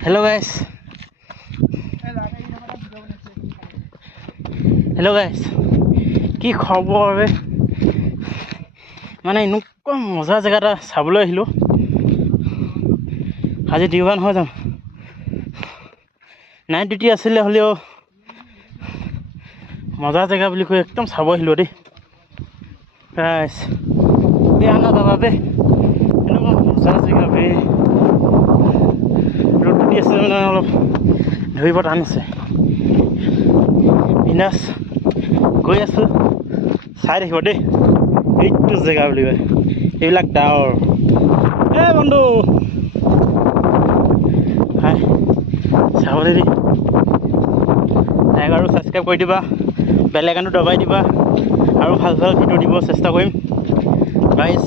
Hello guys. Hello guys. কি খবৰ বে মানে এনেকুৱা মজা জেগা এটা চাবলৈ আহিলো আজি দিওবাৰ নহয় যাম নাইট ডিউটি আছিলে হলেও মজা জেগা বুলি কৈ একদম চাব আহিলো দেই গাইস বেয়া না বাবা বে এনেকুৱা মজা জেগা বে ৰ'দ দি আছে মানে অলপ ধৰিব টান আছে বিনাশ গৈ আছো চাই থাকিব দেই এইটো জেগা বুলি কয় এইবিলাক ডাৱৰ বন্ধু হাই চাবলৈ দেই লাইক আৰু ছাবস্ক্ৰাইব কৰি দিবা বেল আইকনটো দবাই দিবা আৰু ভাল ভিডিঅ' দিব চেষ্টা কৰিম গাইজ